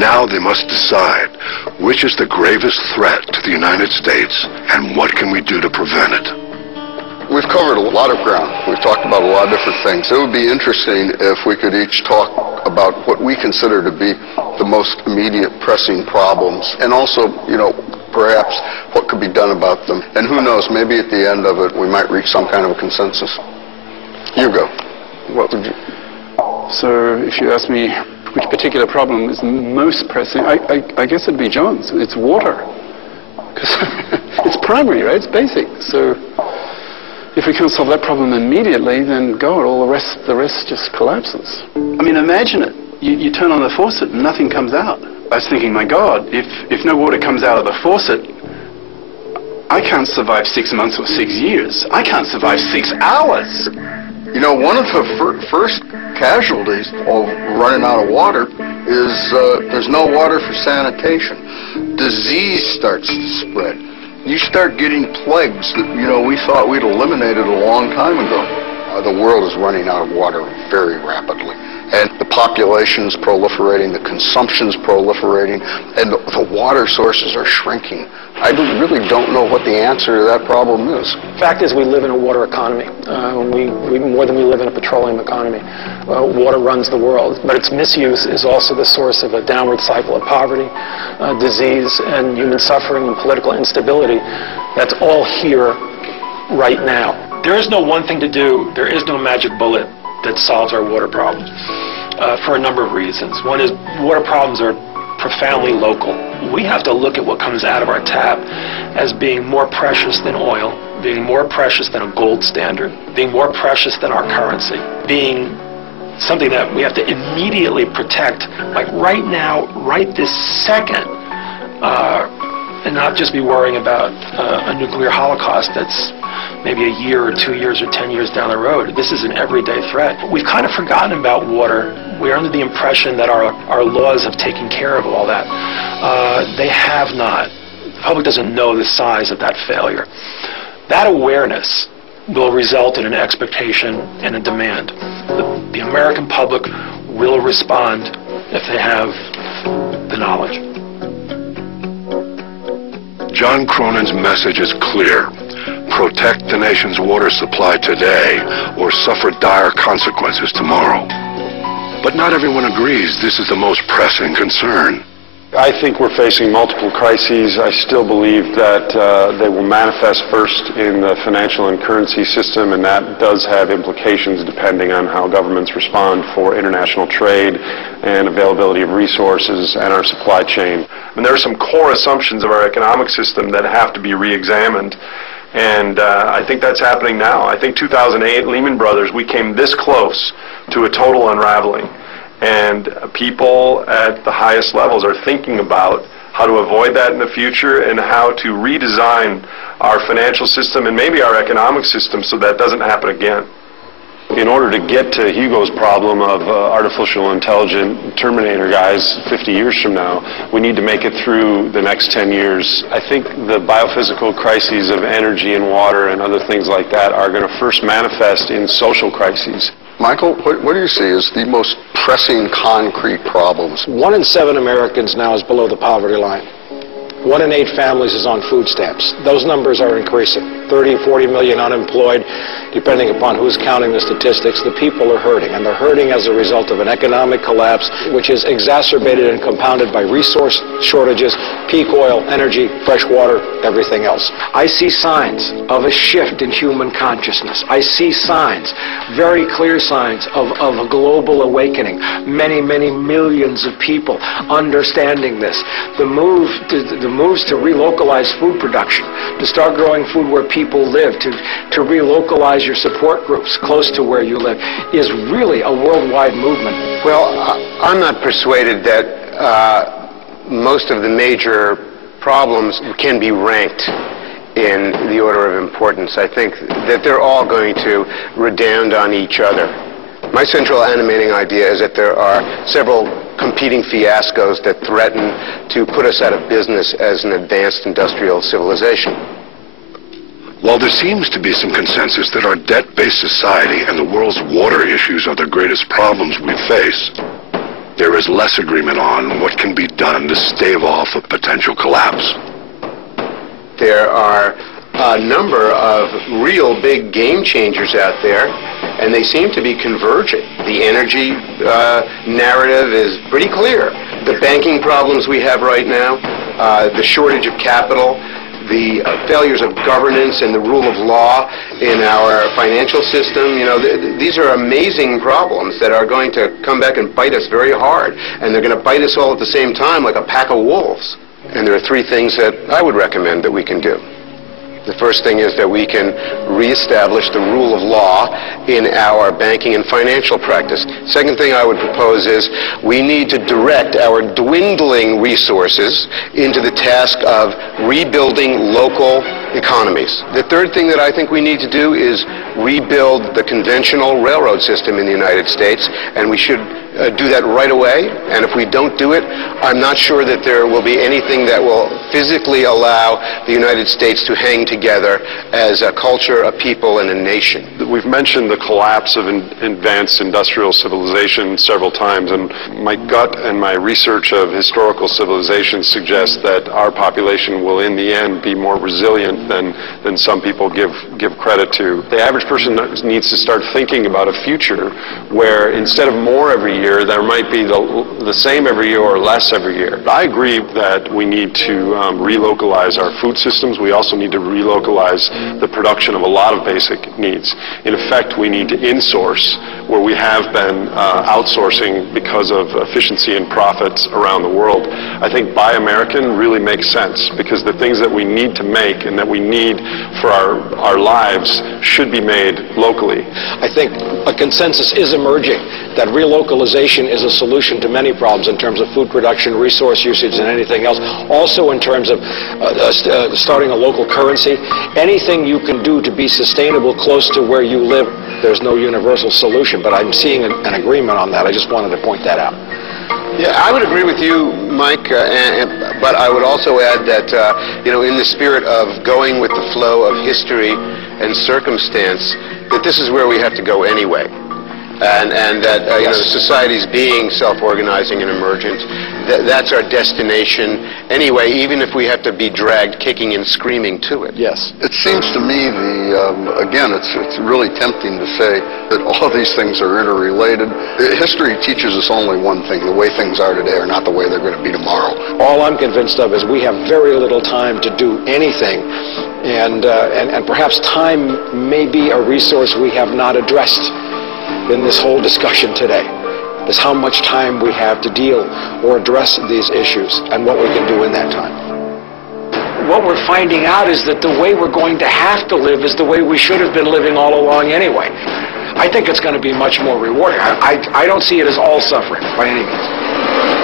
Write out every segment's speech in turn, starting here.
Now they must decide which is the gravest threat to the United States and what can we do to prevent it. We've covered a lot of ground. We've talked about a lot of different things. It would be interesting if we could each talk about what we consider to be the most immediate pressing problems, and also, perhaps what could be done about them. And who knows, maybe at the end of it we might reach some kind of a consensus. Hugo, what would you... So if you ask me which particular problem is most pressing, I guess it'd be John's. It's water. Because it's primary, right? It's basic. So if we can't solve that problem immediately, then God, the rest just collapses. I mean, imagine it. You turn on the faucet and nothing comes out. I was thinking, my God, if no water comes out of the faucet, I can't survive 6 months or 6 years. I can't survive 6 hours. One of the first casualties of running out of water is there's no water for sanitation. Disease starts to spread. You start getting plagues that, we thought we'd eliminated a long time ago. The world is running out of water very rapidly. And the population's proliferating, the consumption's proliferating, and the water sources are shrinking. I really don't know what the answer to that problem is. Fact is, we live in a water economy. We more than we live in a petroleum economy. Water runs the world, but its misuse is also the source of a downward cycle of poverty, disease, and human suffering and political instability. That's all here right now. There is no one thing to do. There is no magic bullet that solves our water problems for a number of reasons. One is water problems are profoundly local. We have to look at what comes out of our tap as being more precious than oil, being more precious than a gold standard, being more precious than our currency, being something that we have to immediately protect, like right now, right this second, and not just be worrying about a nuclear holocaust that's maybe a year or 2 years or 10 years down the road. This is an everyday threat. We've kind of forgotten about water. We're under the impression that our laws have taken care of all that. They have not. The public doesn't know the size of that failure. That awareness will result in an expectation and a demand. The American public will respond if they have the knowledge. John Cronin's message is clear. Protect the nation's water supply today or suffer dire consequences tomorrow. But not everyone agrees this is the most pressing concern. I think we're facing multiple crises. I still believe that they will manifest first in the financial and currency system, and that does have implications depending on how governments respond for international trade and availability of resources and our supply chain. And there are some core assumptions of our economic system that have to be re-examined. And I think that's happening now. I think 2008, Lehman Brothers, we came this close to a total unraveling. And people at the highest levels are thinking about how to avoid that in the future and how to redesign our financial system and maybe our economic system so that doesn't happen again. In order to get to Hugo's problem of artificial intelligent Terminator guys 50 years from now, we need to make it through the next 10 years. I think the biophysical crises of energy and water and other things like that are going to first manifest in social crises. Michael, what do you see as the most pressing concrete problems? 1 in 7 Americans now is below the poverty line. 1 in 8 families is on food stamps. Those numbers are increasing. 30, 40 million unemployed, depending upon who's counting the statistics. The people are hurting, and they're hurting as a result of an economic collapse, which is exacerbated and compounded by resource shortages, peak oil, energy, fresh water, everything else. I see signs of a shift in human consciousness. I see signs, very clear signs of a global awakening. Many, many millions of people understanding this. The moves to relocalize food production, to start growing food where people live, to relocalize your support groups close to where you live, is really a worldwide movement. Well, I'm not persuaded that most of the major problems can be ranked in the order of importance. I think that they're all going to redound on each other. My central animating idea is that there are several competing fiascos that threaten to put us out of business as an advanced industrial civilization. While there seems to be some consensus that our debt-based society and the world's water issues are the greatest problems we face, there is less agreement on what can be done to stave off a potential collapse. There are a number of real big game changers out there, and they seem to be converging. The energy narrative is pretty clear. The banking problems we have right now, the shortage of capital, the failures of governance and the rule of law in our financial system, these are amazing problems that are going to come back and bite us very hard. And they're going to bite us all at the same time like a pack of wolves. And there are three things that I would recommend that we can do. The first thing is that we can reestablish the rule of law in our banking and financial practice. Second thing I would propose is we need to direct our dwindling resources into the task of rebuilding local economies. The third thing that I think we need to do is rebuild the conventional railroad system in the United States, and we should do that right away. And if we don't do it, I'm not sure that there will be anything that will physically allow the United States to hang together as a culture, a people, and a nation. We've mentioned the collapse of advanced industrial civilization several times, and my gut and my research of historical civilizations suggests that our population will in the end be more resilient than some people give credit to. The average person needs to start thinking about a future where instead of more every year, there might be the same every year or less every year. I agree that we need to relocalize our food systems. We also need to relocalize the production of a lot of basic needs. In effect, we need to insource where we have been outsourcing because of efficiency and profits around the world. I think Buy American really makes sense because the things that we need to make and that we need for our lives should be made locally. I think a consensus is emerging that relocalization is a solution to many problems in terms of food production, resource usage, and anything else. Also in terms of starting a local currency. Anything you can do to be sustainable close to where you live. There's no universal solution, but I'm seeing an agreement on that. I just wanted to point that out. Yeah, I would agree with you, Mike, but I would also add that, in the spirit of going with the flow of history and circumstance, that this is where we have to go anyway. And that society's being self-organizing and emergent, that's our destination anyway, even if we have to be dragged kicking and screaming to it. Yes. It seems to me, again, it's really tempting to say that all of these things are interrelated. History teaches us only one thing: the way things are today are not the way they're going to be tomorrow. All I'm convinced of is we have very little time to do anything, and perhaps time may be a resource we have not addressed in this whole discussion today, is how much time we have to deal or address these issues and what we can do in that time. What we're finding out is that the way we're going to have to live is the way we should have been living all along anyway. I think it's going to be much more rewarding. I don't see it as all suffering by any means.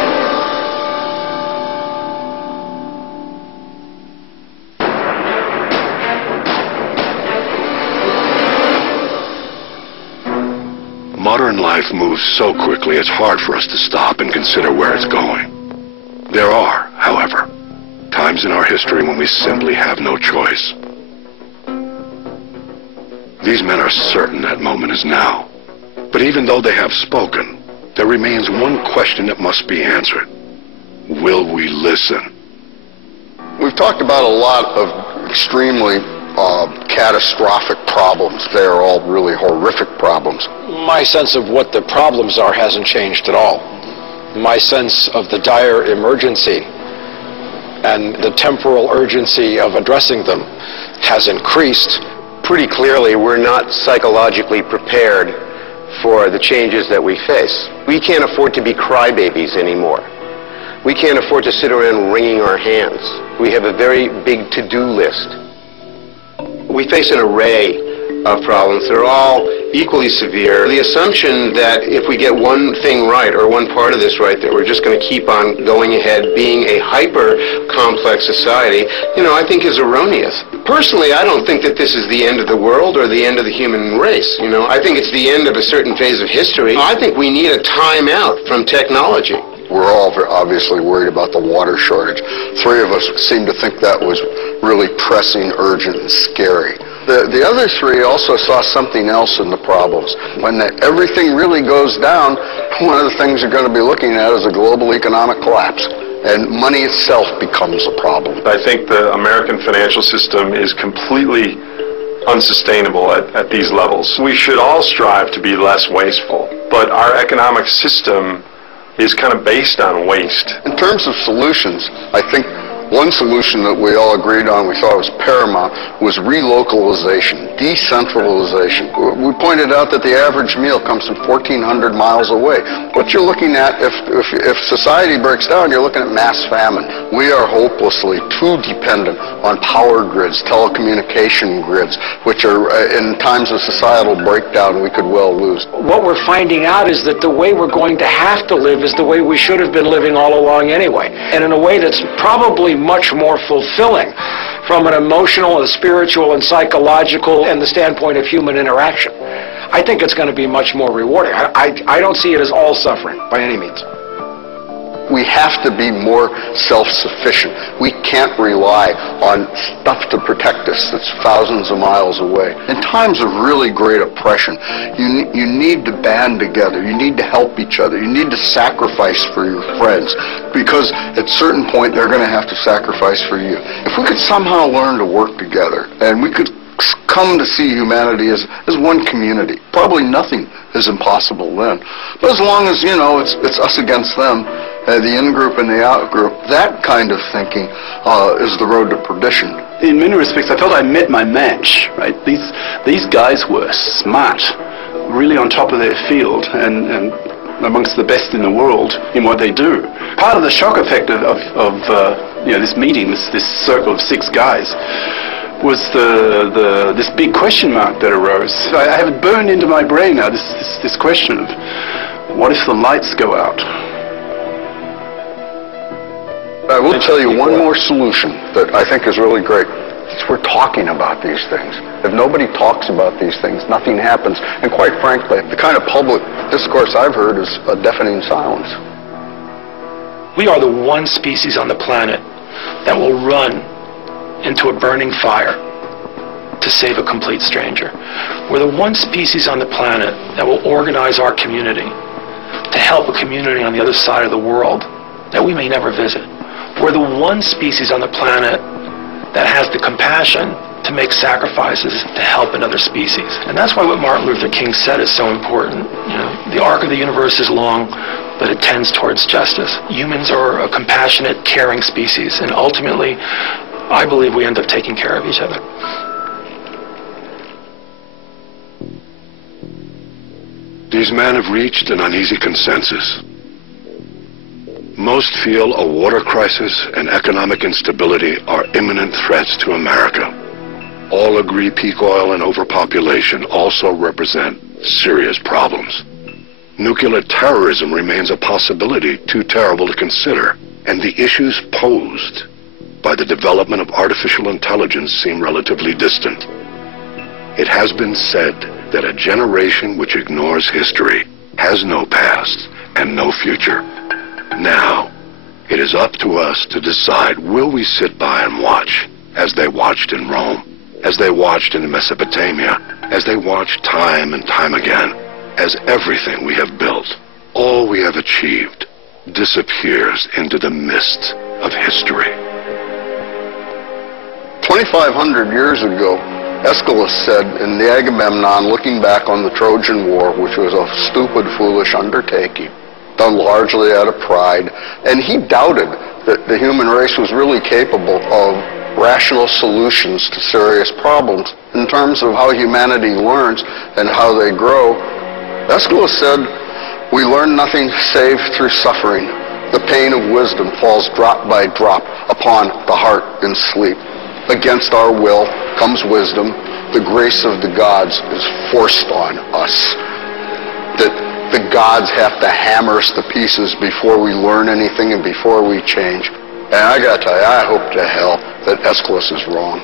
Modern life moves so quickly it's hard for us to stop and consider where it's going. There are, however, times in our history when we simply have no choice. These men are certain that moment is now. But even though they have spoken, there remains one question that must be answered. Will we listen? We've talked about a lot of extremely catastrophic problems. They are all really horrific problems. My sense of what the problems are hasn't changed at all. My sense of the dire emergency and the temporal urgency of addressing them has increased. Pretty clearly, we're not psychologically prepared for the changes that we face. We can't afford to be crybabies anymore. We can't afford to sit around wringing our hands. We have a very big to-do list. We face an array of problems. They're all equally severe. The assumption that if we get one thing right or one part of this right, that we're just going to keep on going ahead being a hyper-complex society, I think is erroneous. Personally, I don't think that this is the end of the world or the end of the human race. I think it's the end of a certain phase of history. I think we need a time out from technology. We're all obviously worried about the water shortage. Three of us seem to think that was really pressing, urgent, and scary. The other three also saw something else in the problems. When everything really goes down, one of the things you're going to be looking at is a global economic collapse. And money itself becomes a problem. I think the American financial system is completely unsustainable at these levels. We should all strive to be less wasteful, but our economic system is kind of based on waste. In terms of solutions, I think one solution that we all agreed on, we thought was paramount, was relocalization, decentralization. We pointed out that the average meal comes from 1,400 miles away. What you're looking at, if society breaks down, you're looking at mass famine. We are hopelessly too dependent on power grids, telecommunication grids, which are, in times of societal breakdown, we could well lose. What we're finding out is that the way we're going to have to live is the way we should have been living all along anyway, and in a way that's probably much more fulfilling from an emotional, a spiritual, and psychological, and the standpoint of human interaction. I think it's going to be much more rewarding. I don't see it as all suffering by any means. We have to be more self-sufficient. We can't rely on stuff to protect us that's thousands of miles away. In times of really great oppression, you need to band together. You need to help each other. You need to sacrifice for your friends, because at a certain point they're going to have to sacrifice for you. If we could somehow learn to work together, and we could come to see humanity as one community, probably nothing is impossible then. But as long as, you know, it's us against them, the in-group and the out-group, that kind of thinking is the road to perdition. In many respects, I felt I met my match, right? These guys were smart, really on top of their field, and amongst the best in the world in what they do. Part of the shock effect of you know, this meeting, this circle of 6 guys, was this big question mark that arose. I have it burned into my brain now, this question of, what if the lights go out? I will tell you one more solution that I think is really great. We're talking about these things. If nobody talks about these things, nothing happens. And quite frankly, the kind of public discourse I've heard is a deafening silence. We are the one species on the planet that will run into a burning fire to save a complete stranger. We're the one species on the planet that will organize our community to help a community on the other side of the world that we may never visit. We're the one species on the planet that has the compassion to make sacrifices to help another species. And that's why what Martin Luther King said is so important. You know, the arc of the universe is long, but it tends towards justice. Humans are a compassionate, caring species, and ultimately, I believe we end up taking care of each other. These men have reached an uneasy consensus. Most feel a water crisis and economic instability are imminent threats to America. All agree peak oil and overpopulation also represent serious problems. Nuclear terrorism remains a possibility too terrible to consider, and the issues posed by the development of artificial intelligence seem relatively distant. It has been said that a generation which ignores history has no past and no future. Now, it is up to us to decide, will we sit by and watch as they watched in Rome, as they watched in Mesopotamia, as they watched time and time again, as everything we have built, all we have achieved, disappears into the mist of history. 2,500 years ago, Aeschylus said in the Agamemnon, looking back on the Trojan War, which was a stupid, foolish undertaking, done largely out of pride, and he doubted that the human race was really capable of rational solutions to serious problems. In terms of how humanity learns and how they grow, Aeschylus said, "We learn nothing save through suffering. The pain of wisdom falls drop by drop upon the heart in sleep. Against our will comes wisdom. The grace of the gods is forced on us." That the gods have to hammer us to pieces before we learn anything and before we change. And I gotta tell you, I hope to hell that Aeschylus is wrong.